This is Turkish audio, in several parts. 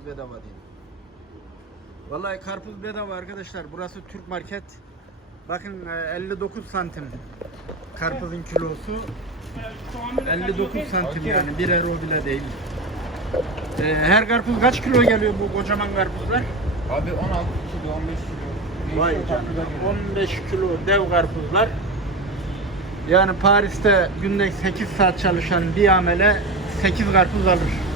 karpuz bedava değil. Vallahi karpuz bedava arkadaşlar. Burası Türk market. Bakın e, 59 santim karpuzun kilosu. 59 santim yani 1 euro bile değil. E, her karpuz kaç kilo geliyor bu kocaman karpuzlar? Abi 16 kilo, 15 kilo. Vay canına. göre. 15 kilo dev karpuzlar. Yani Paris'te günde 8 saat çalışan bir amele 8 karpuz alır.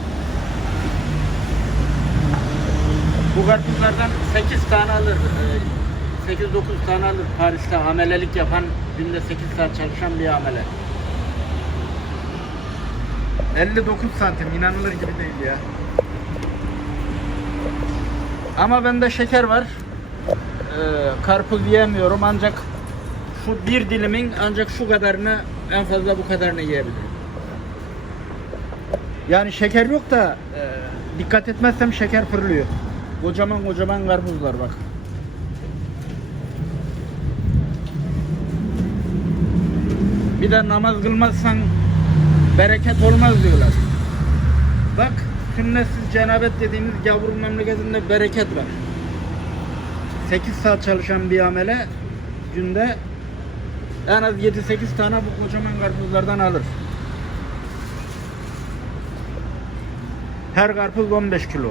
Bu karpuzlardan 8 tane alır. 8-9 tane alır Paris'te amelelik yapan günde 8 saat çalışan bir amele. 59 santim inanılır gibi değil ya. Ama bende şeker var. Ee, karpuz yiyemiyorum ancak şu bir dilimin ancak şu kadarını en fazla bu kadarını yiyebilirim. Yani şeker yok da e, dikkat etmezsem şeker fırlıyor. Kocaman kocaman karpuzlar bak. Bir de namaz kılmazsan bereket olmaz diyorlar. Bak sünnetsiz cenabet dediğimiz gavurun memleketinde bereket var. 8 saat çalışan bir amele günde en az 7-8 tane bu kocaman karpuzlardan alır. Her karpuz 15 kilo.